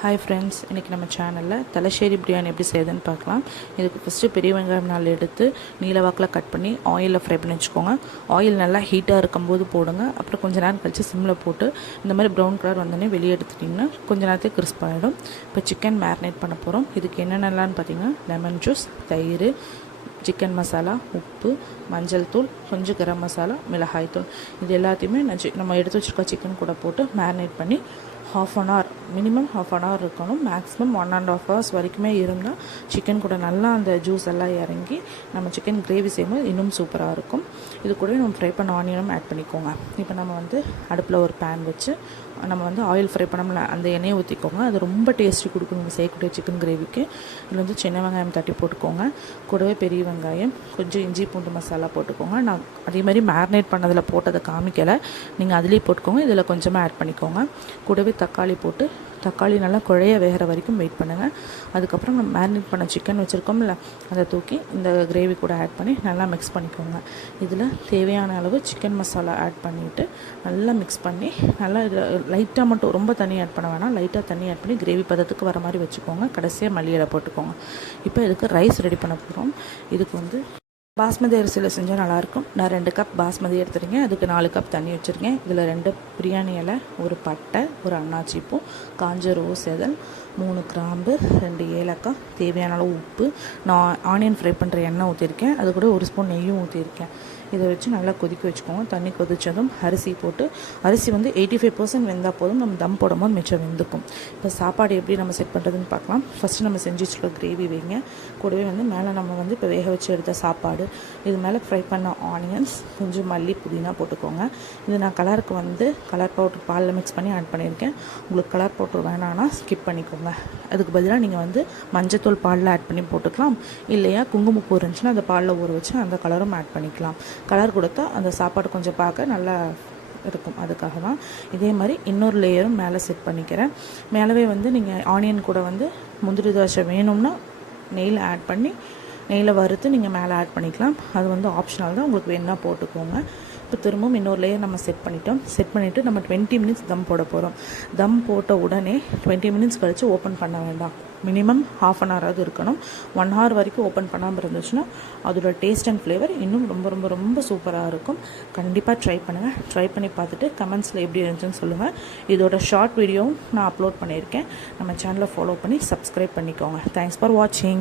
Hi friends, இன்றைக்கி நம்ம சேனலில் தலശ്ശേരി பிரியாணி எப்படி செய்யுதுன்னு பார்க்கலாம். இதுக்கு ஃபஸ்ட்டு பெரிய வெங்காயம் 4 எடுத்து நீளவாக்கில் கட் பண்ணி ஆயிலில் ஃப்ரை பண்ணி வச்சுக்கோங்க. ஆயில் நல்லா ஹீட்டாக இருக்கும்போது போடுங்க. அப்புறம் கொஞ்சம் நேரம் கழித்து சிம்மில் போட்டு இந்த மாதிரி ப்ரௌன் கலர் வந்தோடனே வெளியே எடுத்துட்டிங்கன்னா கொஞ்சம் நேரத்துக்கு கிறிஸ்ப் ஆகிடும். இப்போ சிக்கன் மேரினேட் பண்ண போகிறோம். இதுக்கு என்னென்னலான்னு பார்த்தீங்கன்னா லெமன் ஜூஸ், தயிர், சிக்கன் மசாலா, உப்பு, மஞ்சள் தூள், கொஞ்சம் கரம் மசாலா, மிளகாய் தூள், இது எல்லாத்தையுமே நம்ம எடுத்து வச்சுருக்க சிக்கன் கூட போட்டு மேரினேட் பண்ணி மினிமம் half an hour இருக்கணும். மேக்ஸிமம் 1.5 hours வரைக்குமே இருந்தால் சிக்கன் கூட நல்லா அந்த ஜூஸ் எல்லாம் இறங்கி நம்ம சிக்கன் கிரேவி செய்யும்போது இன்னும் சூப்பராக இருக்கும். இது கூட நம்ம ஃப்ரை பண்ண ஆனியனும் ஆட் பண்ணிக்கோங்க. இப்போ நம்ம அடுப்பில் ஒரு பேன் வச்சு நம்ம ஆயில் ஃப்ரை பண்ணோம்ல அந்த எண்ணெயை ஊற்றிக்கோங்க. அது ரொம்ப டேஸ்ட்டி கொடுக்கும் நீங்கள் செய்யக்கூடிய சிக்கன் கிரேவிக்கு. இதில் சின்ன வெங்காயம் தட்டி போட்டுக்கோங்க. கூடவே பெரிய வெங்காயம், கொஞ்சம் இஞ்சி பூண்டு மசாலா போட்டுக்கோங்க. நான் அதே மாதிரி மேரினேட் பண்ணதில் போட்டதை காமிக்கலை, நீங்கள் அதிலே போட்டுக்கோங்க. இதில் கொஞ்சமாக ஆட் பண்ணிக்கோங்க. கூடவே தக்காளி போட்டு தக்காளி நல்லா குழைய வேகிற வரைக்கும் வெயிட் பண்ணுங்கள். அதுக்கப்புறம் நம்ம மேரினேட் பண்ண சிக்கன் வச்சுருக்கோம்ல அதை தூக்கி இந்த கிரேவி கூட ஆட் பண்ணி நல்லா மிக்ஸ் பண்ணிக்கோங்க. இதில் தேவையான அளவு சிக்கன் மசாலா ஆட் பண்ணிவிட்டு நல்லா மிக்ஸ் பண்ணி நல்லா லைட்டாக மட்டும், ரொம்ப தண்ணி ஆட் பண்ண வேணாம், லைட்டாக தண்ணி ஆட் பண்ணி கிரேவி பதத்துக்கு வர மாதிரி வச்சுக்கோங்க. கடைசியாக மல்லி இலை போட்டுக்கோங்க. இப்போ இதுக்கு ரைஸ் ரெடி பண்ண போகிறோம். இதுக்கு பாஸ்மதி அரிசியில் செஞ்சால் நல்லாயிருக்கும். நான் 2 கப் பாஸ்மதி எடுத்துருக்கேன். அதுக்கு 4 கப் தண்ணி வச்சுருக்கேன். இதில் 2 பிரியாணி இலை, ஒரு பட்டை, ஒரு அன்னாச்சி பூ, காஞ்ச ரோஸ் இதழ், 3 கிராம்பு, 2 ஏலக்காய், தேவையான அளவு உப்பு, நான் ஆனியன் ஃப்ரை பண்ணுற எண்ணெய் ஊற்றிருக்கேன். அது கூட 1 ஸ்பூன் நெய்யும் ஊற்றிருக்கேன். இதை வச்சு நல்லா கொதிக்க வச்சுக்கோங்க. தண்ணி கொதித்ததும் அரிசி போட்டு, அரிசி 85% வெந்தால் போதும். நம்ம தம் போடும்போது மிச்சம் வெந்துக்கும். இப்போ சாப்பாடு எப்படி நம்ம செட் பண்ணுறதுன்னு பார்க்கலாம். ஃபஸ்ட்டு நம்ம செஞ்சு வச்சுருக்க கிரேவி வைங்க. கூடவே மேலே நம்ம இப்போ வேக வச்சு எடுத்த சாப்பாடு, இது மேலே ஃப்ரை பண்ண ஆனியன்ஸ், கொஞ்சம் மல்லி, புதினா போட்டுக்கோங்க. இது நான் கலருக்கு கலர் பவுடர் பாலில் மிக்ஸ் பண்ணி ஆட் பண்ணியிருக்கேன். உங்களுக்கு கலர் பவுடர் வேணான்னா ஸ்கிப் பண்ணிக்கோங்க. அதுக்கு பதிலாக நீங்கள் மஞ்சத்தூள் பாலில் ஆட் பண்ணி போட்டுக்கலாம். இல்லையா குங்குமப்பூ இருந்துச்சுன்னா அந்த பாலில் ஊற வச்சு அந்த கலரும் ஆட் பண்ணிக்கலாம். கலர் கொடுத்தா அந்த சாப்பாடு கொஞ்சம் பார்க்க நல்லா இருக்கும். அதுக்காக தான். இதே மாதிரி இன்னொரு லேயரும் மேலே செட் பண்ணிக்கிறேன். மேலவே நீங்கள் ஆனியன் கூட முந்திரி தோசை வேணும்னா நெய்யில் ஆட் பண்ணி நெய்யில் வறுத்து நீங்கள் மேலே ஆட் பண்ணிக்கலாம். அது ஆப்ஷனல் தான், உங்களுக்கு வேணுன்னா போட்டுக்கோங்க. இப்போ திரும்பவும் இன்னொரு லேயர் நம்ம செட் பண்ணிவிட்டு நம்ம 20 மினிட்ஸ் தம் போட போகிறோம். தம் போட்ட உடனே 20 மினிட்ஸ் கழித்து ஓப்பன் பண்ண வேண்டாம். மினிமம் half an hour இருக்கணும். 1 hour வரைக்கும் ஓப்பன் பண்ணாமல் இருந்துச்சுன்னா அதோட டேஸ்ட் அண்ட் ஃப்ளேவர் இன்னும் ரொம்ப ரொம்ப ரொம்ப சூப்பராக இருக்கும். கண்டிப்பாக ட்ரை பண்ணுங்கள். ட்ரை பண்ணி பார்த்துட்டு கமெண்ட்ஸில் எப்படி இருந்துச்சுன்னு சொல்லுங்கள். இதோட ஷார்ட் வீடியோவும் நான் அப்லோட் பண்ணியிருக்கேன். நம்ம சேனலை ஃபாலோ பண்ணி சப்ஸ்கிரைப் பண்ணிக்கோங்க. தேங்க்ஸ் ஃபார் வாட்சிங்.